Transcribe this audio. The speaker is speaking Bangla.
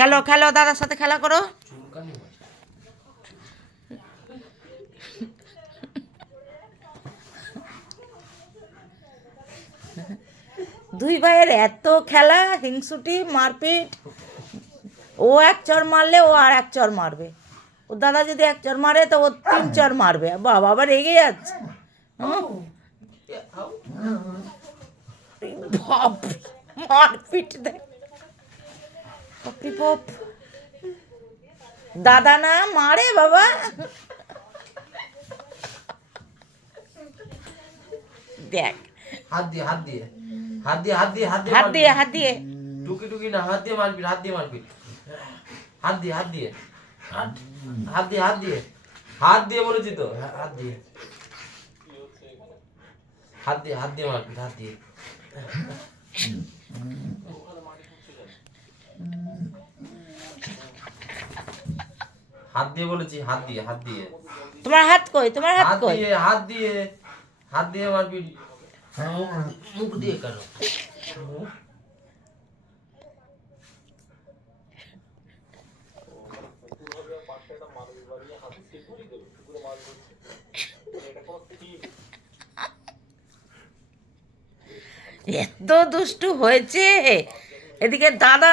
খেলো খেলো, দাদার সাথে খেলা করো। দুই ভাইয়ের এত খেলা, হিংসুটি, মারপিট। ও এক চর মারলে ও আর এক চর মারবে, ও দাদা যদি এক চর মারে তো ও তিন চর মারবে। বাবা আবার রেগে যাচ্ছে। বাপ, মারপিট দেয়। বাপরে বাপ, দাদা না মারে বাবা। দেখ, হাত দিয়ে হাত দিয়ে হাত দিয়ে হাত দিয়ে হাত দিয়ে হাত দিয়ে হাত দিয়ে টুকি টুকি না, হাত দিয়ে মারবি, হাত দিয়ে মারবি, হাত দিয়ে হাত দিয়ে হাত দিয়ে হাত দিয়ে হাত দিয়ে বলেছি তো, হাত দিয়ে হাত দিয়ে হাত দিয়ে মারবি, হাত দিয়ে হাত দিয়ে বলেছি, হাত দিয়ে হাত দিয়ে তোমার হাত কই, তোমার হাত হাত কই? দিয়ে হাত দিয়ে হাত দিয়ে মারবি, মুখ দিয়ে কেন? এত দুষ্টু হয়েছে। এদিকে দাদা